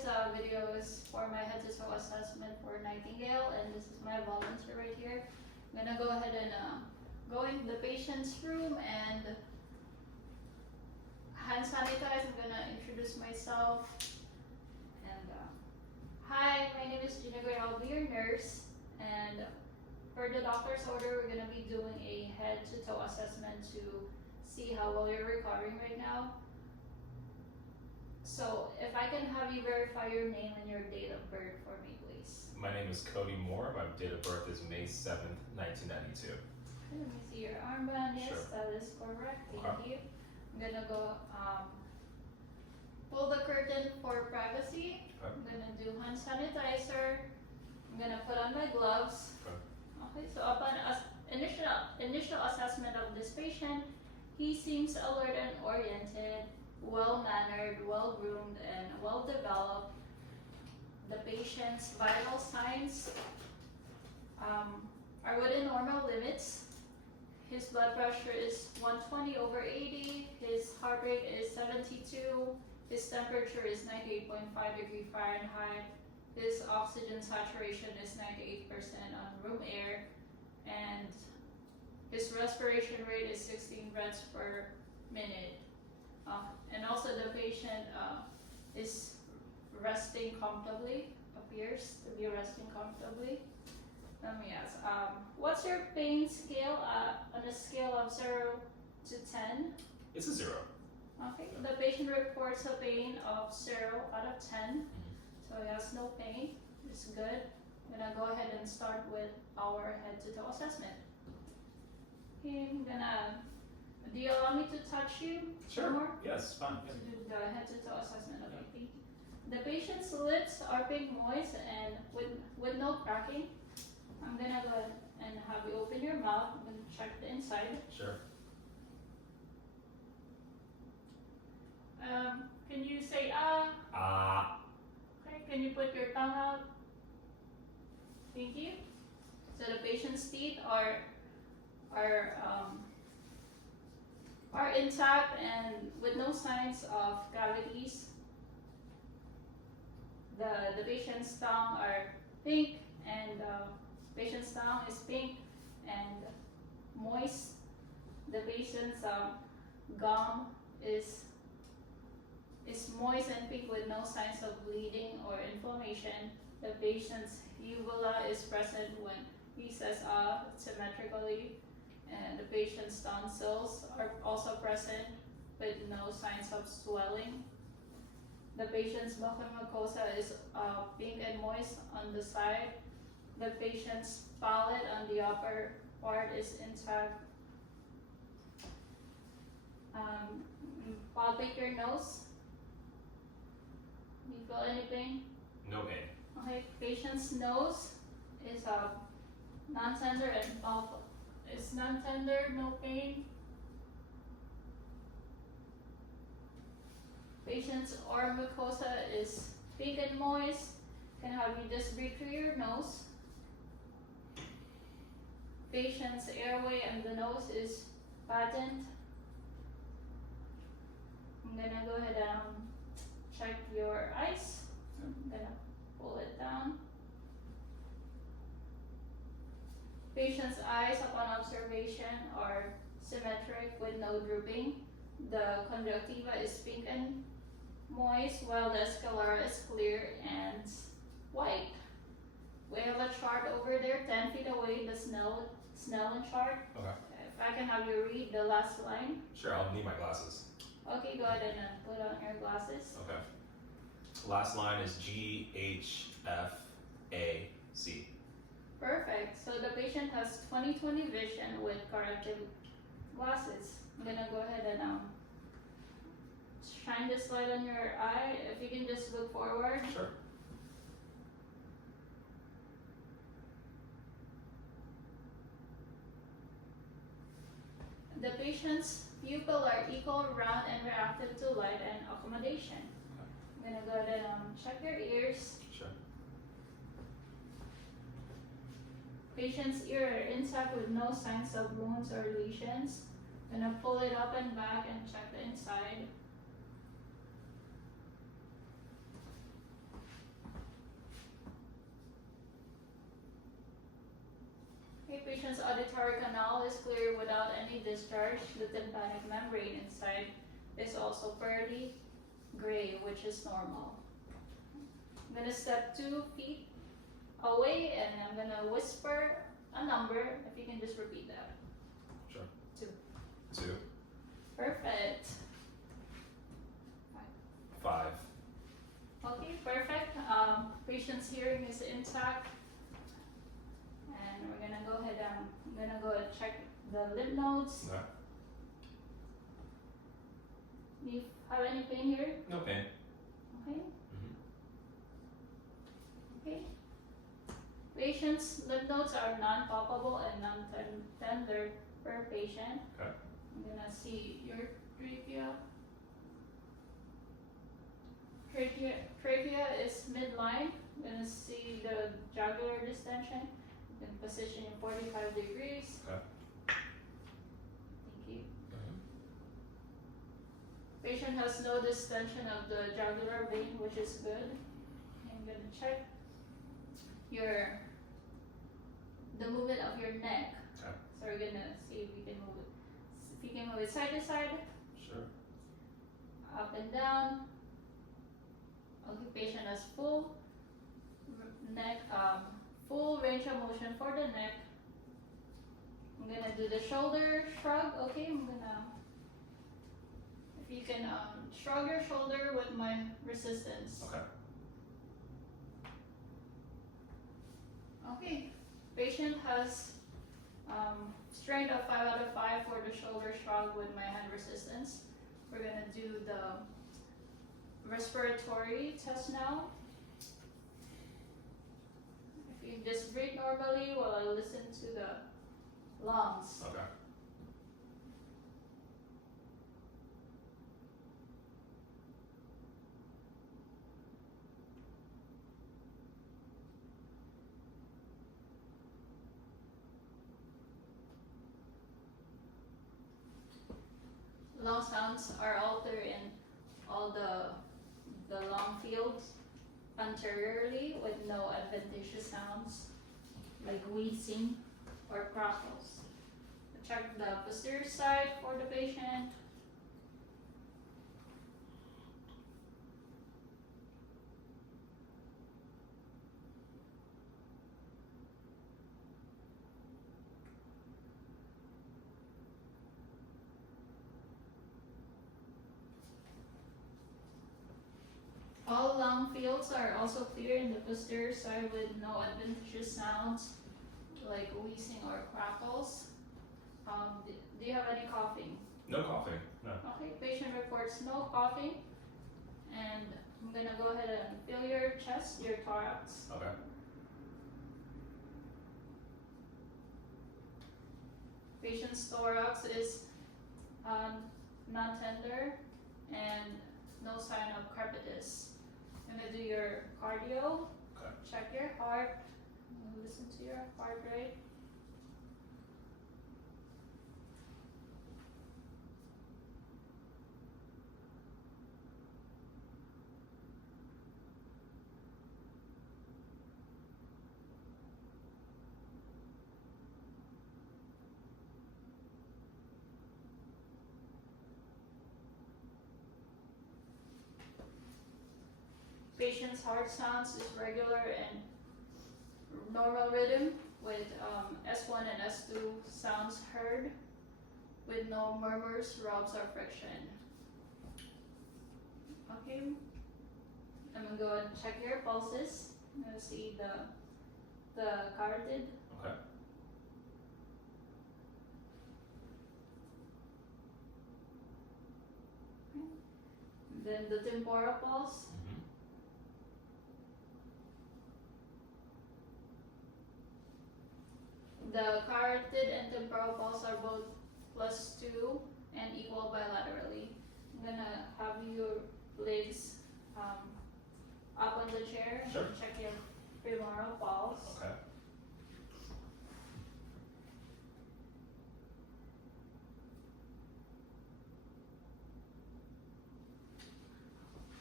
this video is for my head to toe assessment for Nightingale, and this is my volunteer right here. I'm gonna go ahead and go into the patient's room and hand sanitize. I'm gonna introduce myself. And hi, my name is Gina Gray. I'll be your nurse. And per the doctor's order, we're gonna be doing a head to toe assessment to see how well you're recovering right now. So if I can have you verify your name and your date of birth for me, please. My name is Cody Moore. My date of birth is May 7th, 1992. Let me see your armband. Yes, Sure. that is correct. Thank Okay. you. I'm gonna go pull the curtain for privacy. Okay. I'm gonna do hand sanitizer. I'm gonna put on my gloves. Okay. Okay, so upon initial assessment of this patient, he seems alert and oriented, well-mannered, well-groomed, and well-developed. The patient's vital signs are within normal limits. His blood pressure is 120/80, his heart rate is 72, his temperature is 98.5 degrees Fahrenheit, his oxygen saturation is 98% on room air, and his respiration rate is 16 breaths per minute. And also the patient is resting comfortably, appears to be resting comfortably. Let me ask, what's your pain scale on a scale of 0 to 10? It's a 0. Okay, the patient reports a pain of 0 out of 10, so he has no pain. It's good. I'm gonna go ahead and start with our head to toe assessment. Okay, do you allow me to touch you? Sure. More? Yes, fine. To do the head to toe assessment. Okay, thank you. The patient's lips are pink moist and with no cracking. I'm gonna go ahead and have you open your mouth. I'm gonna check the inside. Sure. Can you say ah? Okay, can you put your tongue out? Thank you. So the patient's teeth are intact and with no signs of cavities. The patient's tongue are pink, and patient's tongue is pink and moist. The patient's gum is moist and pink with no signs of bleeding or inflammation. The patient's uvula is present when he says symmetrically, and the patient's tonsils are also present with no signs of swelling. The patient's buccal mucosa is pink and moist on the side. The patient's palate on the upper part is intact. Palpate your nose. Do you feel anything? No pain. Okay, patient's nose is non-tender and palpable. It's non-tender, no pain. Patient's oral mucosa is pink and moist. Can have you just breathe through your nose. Patient's airway and the nose is patent. I'm gonna go ahead and check your eyes. I'm gonna pull it down. Patient's eyes upon observation are symmetric with no drooping. The conjunctiva is pink and moist, while the sclera is clear and white. We have a chart over there, 10 feet away, the Snellen chart. Okay. If I can have you read the last line. Sure, I'll need my glasses. Okay, go ahead and put on your glasses. Okay. Last line is GHFAC. Perfect. So the patient has 20/20 vision with corrective glasses. I'm gonna go ahead and shine this light on your eye. If you can just look forward. Sure. The patient's pupil are equal, round, and reactive to light and accommodation. I'm gonna go ahead and check your ears. Sure. Patient's ear are intact with no signs of wounds or lesions. I'm gonna pull it up and back and check the inside. patient's auditory canal is clear without any discharge. The tympanic membrane inside is also pearly gray, which is normal. I'm gonna step 2 feet away and I'm gonna whisper a number. If you can just repeat that. Sure. 2. 2. Perfect. 5. Okay, perfect. Patient's hearing is intact. And we're gonna go ahead and I'm gonna go and check the lymph nodes. Okay. Do you have any pain here? No pain. Okay. Mhm. Okay. Patient's lymph nodes are non-palpable and non-tender per patient. Okay. I'm gonna see your trachea. Trachea is midline. I'm gonna see the jugular distension. You can position in 45 degrees. Okay. Thank you. Mhm. Patient has no distension of the jugular vein, which is good. I'm gonna check the movement of your neck. Okay. So we're gonna see if we can move it. If you can move it side to side, Sure. up and down. Okay, patient has full neck, full range of motion for the neck. I'm gonna do the shoulder shrug. Okay, I'm gonna. If you can shrug your shoulder with my resistance. Okay. Okay, patient has strength of 5 out of 5 for the shoulder shrug with my hand resistance. We're gonna do the respiratory test now. If you just breathe normally while I listen to the lungs. Okay. Lung sounds are altered in all the lung fields anteriorly with no adventitious sounds like wheezing or crackles. Check the posterior side for the patient. All lung fields are also clear in the posterior side with no adventitious sounds like wheezing or crackles. Do you have any coughing? No coughing. No. Okay, patient reports no coughing. And I'm gonna go ahead and feel your chest, your thorax. Okay. Patient's thorax is not tender and no sign of crepitus. I'm gonna do your cardio. Okay. Check your heart. Listen to your heart rate. Patient's heart sounds is regular and normal rhythm with S1 and S2 sounds heard with no murmurs, rubs, or friction. Okay, I'm gonna go and check your pulses. I'm gonna see the carotid. Okay. Then the temporal pulse. Mhm. The carotid and temporal pulse are both +2 and equal bilaterally. I'm gonna have your legs up on the chair Sure. and check your femoral pulse. Okay.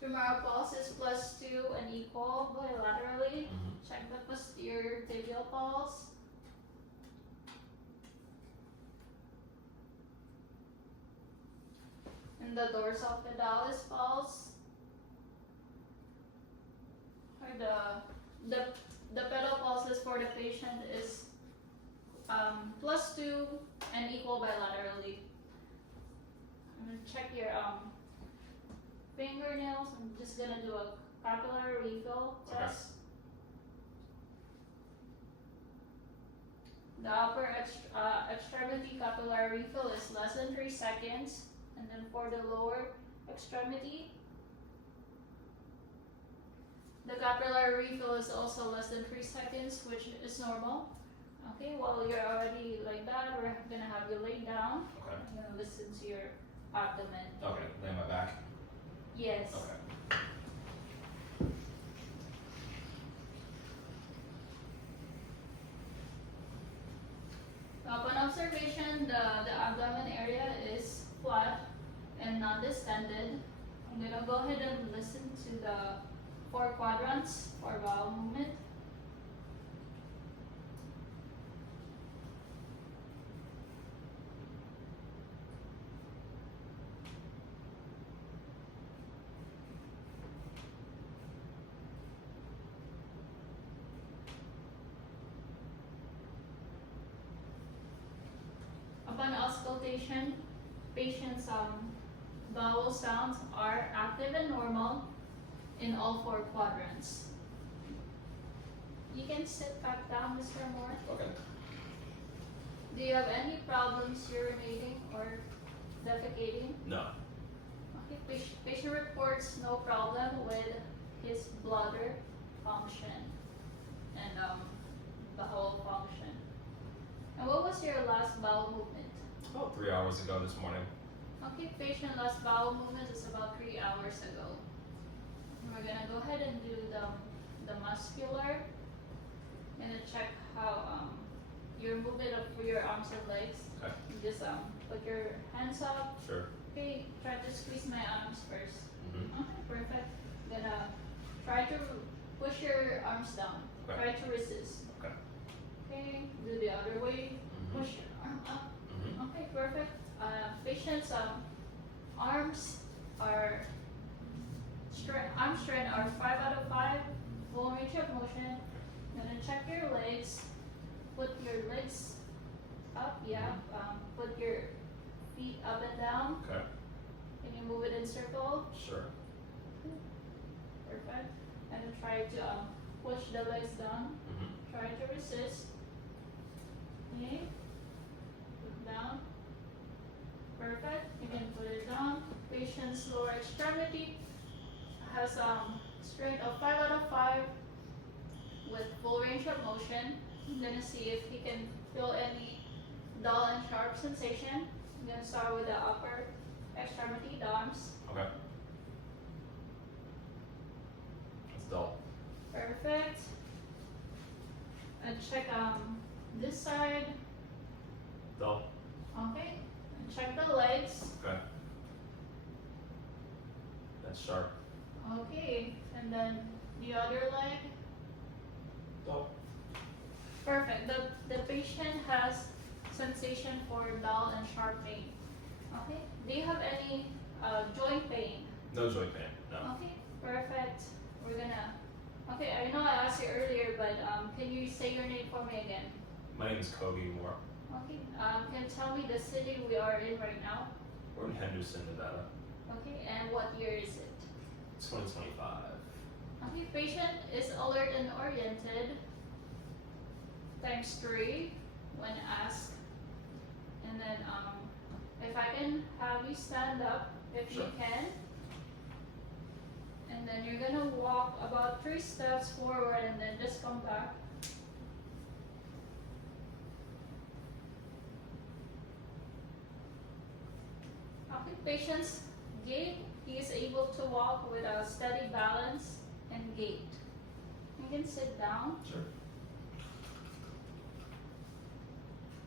Femoral pulse is +2 and equal bilaterally. Mhm. Check the posterior tibial pulse. And the dorsal pedalis false. Or the pedal pulses for the patient is +2 and equal bilaterally. I'm gonna check your fingernails. I'm just gonna do a capillary refill Okay. test. The upper extremity capillary refill is less than 3 seconds, and then for the lower extremity, the capillary refill is also less than 3 seconds, which is normal. Okay, while you're already like that, we're gonna have you lay down. Okay. I'm gonna listen to your abdomen. Okay, lay on my back. Yes. Okay. Upon observation, the abdomen area is flat and non-distended. I'm gonna go ahead and listen to the 4 quadrants for bowel movement. Upon auscultation, patient's bowel sounds are active and normal in all 4 quadrants. You can sit back down, Mr. Moore. Okay. Do you have any problems urinating or defecating? No. Okay, patient reports no problem with his bladder function and bowel function. And what was your last bowel movement? About 3 hours ago this morning. Okay, patient last bowel movement is about 3 hours ago. We're gonna go ahead and do the muscular and check how your movement of your arms and legs. Okay. You just put your hands up. Sure. Okay, try to squeeze my arms first. Mm-hmm. Okay, perfect. Gonna try to push your arms down. Okay. Try to resist. Okay. Okay, do the other way. Mm-hmm. Push your arm up. Mm-hmm. Okay, perfect. Patient's arms are arm strength are 5 out of 5. Full range of motion. Gonna check your legs. Put your legs up. Yeah. Put your feet up and down. Okay. Can you move it in circle? Sure. Perfect. And then try to push the legs down. Mm-hmm. Try to resist. Okay. Put down. Perfect. You can put it down. Patient's lower extremity has strength of 5 out of 5 with full range of motion. I'm gonna see if he can feel any dull and sharp sensation. I'm gonna start with the upper extremity, the arms. Okay. It's dull. Perfect. And check this side. Dull. Okay. And check the legs. Okay. That's sharp. Okay. And then the other leg. Dull. Perfect. The patient has sensation for dull and sharp pain. Okay. Do you have any joint pain? No joint pain. No. Okay. Perfect. We're gonna. Okay. I know I asked you earlier, but can you say your name for me again? My name is Kobe Moore. Okay. Can you tell me the city we are in right now? We're in Henderson, Nevada. Okay. And what year is it? 2025. Okay. Patient is alert and oriented. ×3 when asked. And then if I can have you stand up, if Sure. you can. And then you're gonna walk about 3 steps forward and then just come back. Okay, patient's gait, he is able to walk with a steady balance and gait. You can sit down. Sure.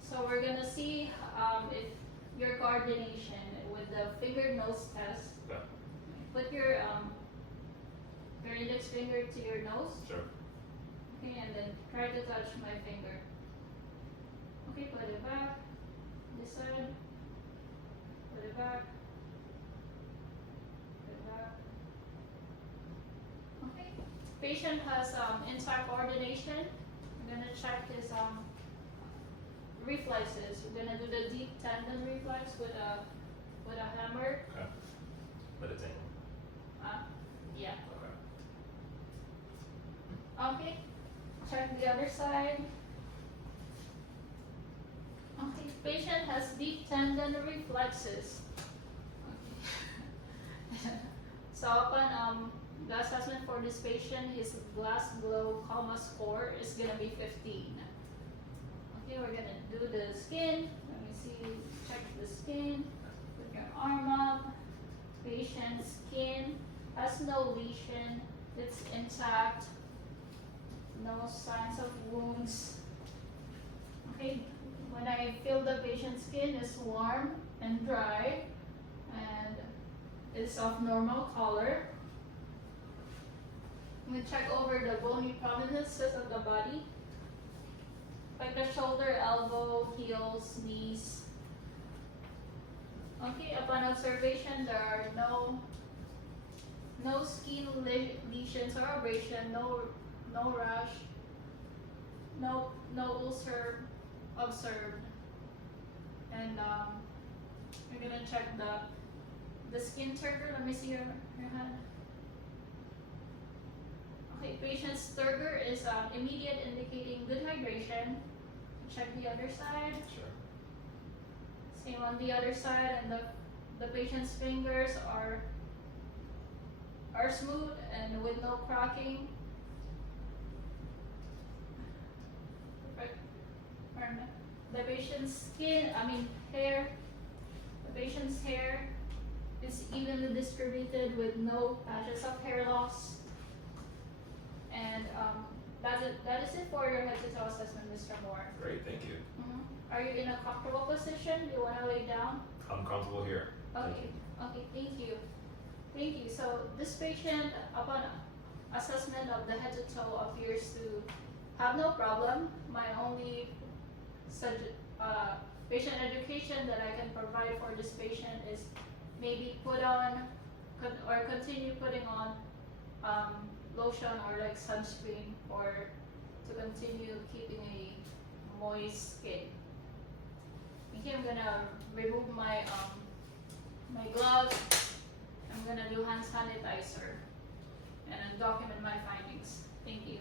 So we're gonna see if your coordination with the finger nose test. Okay. Put your index finger to your nose. Sure. Okay, and then try to touch my finger. Okay, put it back. This side. Put it back. patient has intact coordination, we're gonna check his reflexes. We're gonna do the deep tendon reflex with a hammer. But it's in. Yeah. Okay. Okay. Check the other side. Okay. Patient has deep tendon reflexes. Okay. So upon the assessment for this patient, his Glasgow Coma score is gonna be 15. Okay, we're gonna do the skin. Let me see, check the skin. Put your arm up. Patient's skin has no lesion. It's intact. No signs of wounds. Okay, when I feel the patient's skin is warm and dry and is of normal color. I'm gonna check over the bony prominences of the body, like the shoulder, elbow, heels, knees. Okay, upon observation, there are no skin lesions or abrasion, no rash, no ulcer observed. And we're gonna check the skin turgor. Let me see your hand. Okay, patient's turgor is immediate, indicating good hydration. Check the other side. Sure. Same on the other side, and the patient's fingers are smooth and with no cracking. Perfect. And the patient's hair. The patient's hair is evenly distributed with no patches of hair loss. And that is it for your head to toe assessment, Mr. Moore. Great, thank you. Are you in a comfortable position? Do you want to lay down? I'm comfortable here. Okay. Okay. Thank you. Thank you. So this patient, upon assessment of the head to toe, appears to have no problem. My only patient education that I can provide for this patient is maybe put on or continue putting on lotion or like sunscreen, or to continue keeping a moist skin. Okay, I'm gonna remove my my gloves. I'm gonna do hand sanitizer and document my findings. Thank you.